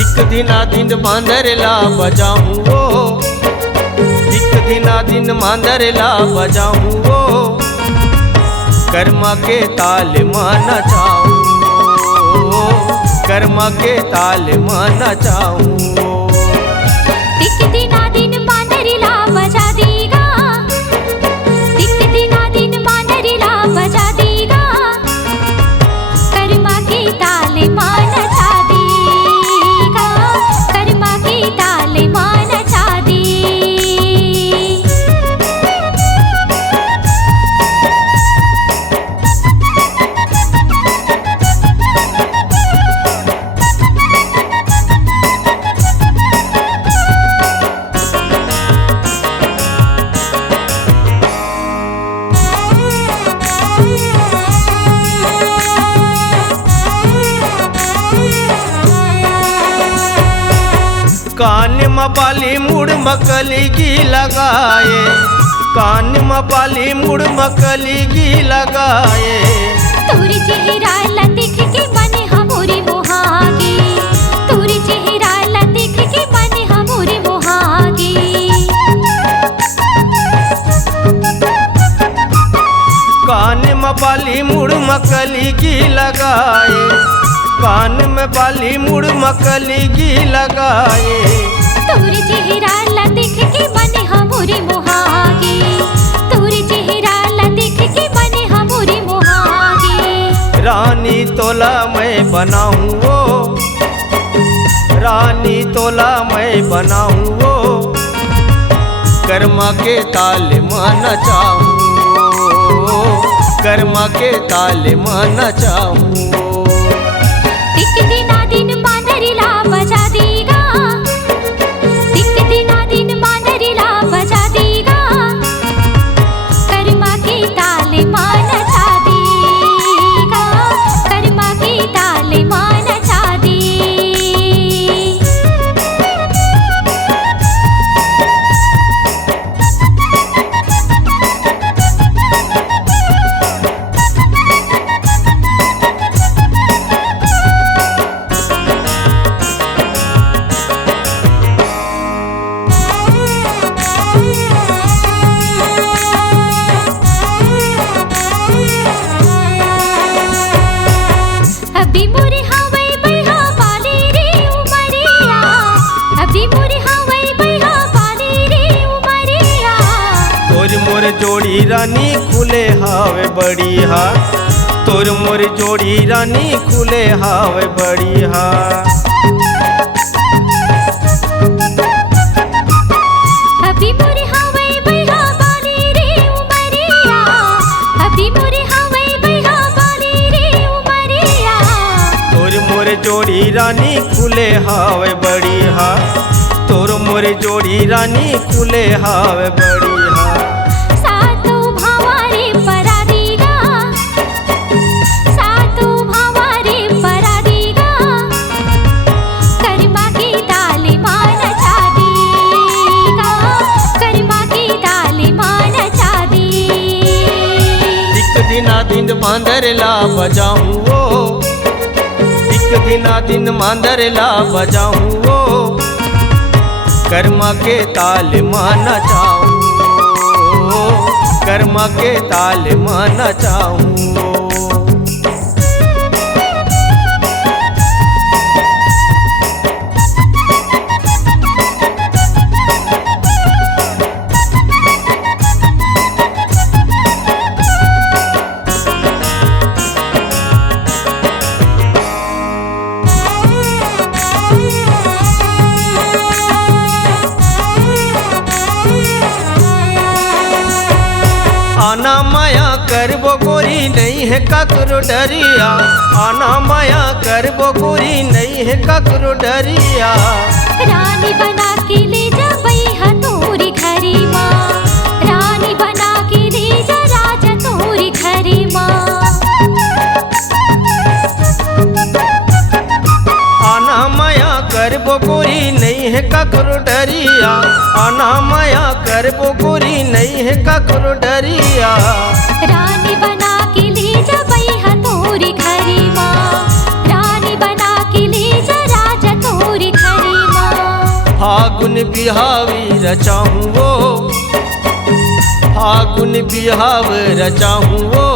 एक दिना दिन मांदरला बजाऊं वो, एक दिना दिन मांदरला बजाऊं वो, कर्मा के ताल माना चाहूं, कर्मा के ताल माना चाहूं। एक दिना दिन मांदरला बजा देगा, एक दिना दिन मांदरला बजा देगा, कर्मा के ताल माना चा देगा, कर्मा के ताल माना चा दे। कान में बाली मुड़ मकली की लगाए, कान में बाली मुड़ मकली की लगाए, तोर चेहरा ला देख के मन हमोरे मोहागे, तोर चेहरा ला देख के मन हमोरे मोहागे। कान में बाली मुड़ मकली की लगाए, कान में बाली मुड़ मकली की लगाए, तोर चेहरा ला देख के मन हमोरे मोहागे, तोर चेहरा ला देख के मन हमोरे मोहागे। रानी तोला मैं बनाऊं वो, रानी तोला मैं बनाऊं वो, कर्मा के ताल माना चाहूं, कर्मा के ताल माना चाहूं। एक दिना दिन मांदरला बजा देगा, एक दिना दिन मांदरला बजा देगा, कर्मा के ताल माना चा देगा, कर्मा के ताल माना चा दे। अभी मोरे हवै बैहा पाले रे उमरिया, अभी मोरे हवै बैहा पाले रे उमरिया। तोर मोर जोड़ी रानी खुले हावे बढ़िया, तोर मोर जोड़ी रानी खुले हावे बढ़िया। अभी मोरे हवै बैहा पाले रे उमरिया, अभी मोरे हवै बैहा पाले रे उमरिया। तोर मोर जोड़ी रानी खुले हावे बढ़िया, तोर मोर जोड़ी रानी खुले हावे बढ़िया। सातो भावारे परा देगा, सातो भावारे परा देगा, कर्मा के ताल माना चा देगा, कर्मा के ताल माना चा दे। एक दिना दिन मांदरला बजाऊं वो, एक दिना दिन मांदरला बजाऊं वो, कर्मा के ताल माना चाहूं, कर्मा के ताल माना चाहूं। आना माया करबो गोरी नहीं है ककरो डरिया, आना माया करबो गोरी नहीं है ककरो डरिया। रानी बना के ले जा बैहा तोरी घरी माँ, रानी बना के ले जा राजा तोरी घरी माँ। आना माया करबो गोरी नहीं है ककरो डरिया, आना माया करबो गोरी नहीं है ककरो डरिया। रानी बना के ले जा बैहा तोरी घरी माँ, रानी बना के ले जा राजा तोरी बिहावी रचाऊं वो, फागुन बिहाव रचाऊं वो,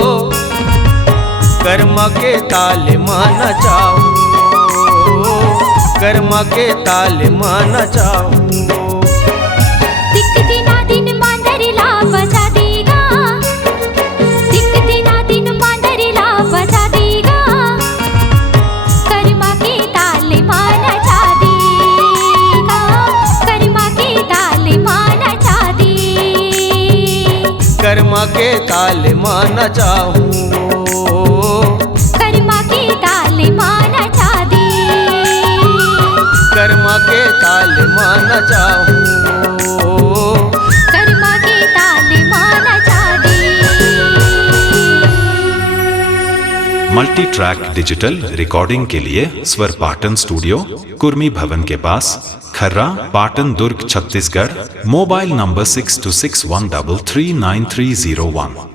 कर्म के ताल माना चाहूं, कर्म के ताल माना चाहूं। दिक दिना दिन मांदरीला बजा देगा, दिक दिना दिन मांदरीला बजा देगा, कर्मा के ताल माना चा देगा, कर्मा के ताल माना चा दे, कर्म के ताल माना चाहूं, कर्मा के ताल माना चा दे, कर्म के ताल माना चाहूं, कर्मा के ताल माना चा दे। मल्टी ट्रैक डिजिटल रिकॉर्डिंग के लिए स्वर पाटन स्टूडियो, कुर्मी भवन के पास, खर्रा, पाटन दुर्ग, छत्तीसगढ़। Mobile number 6261339301।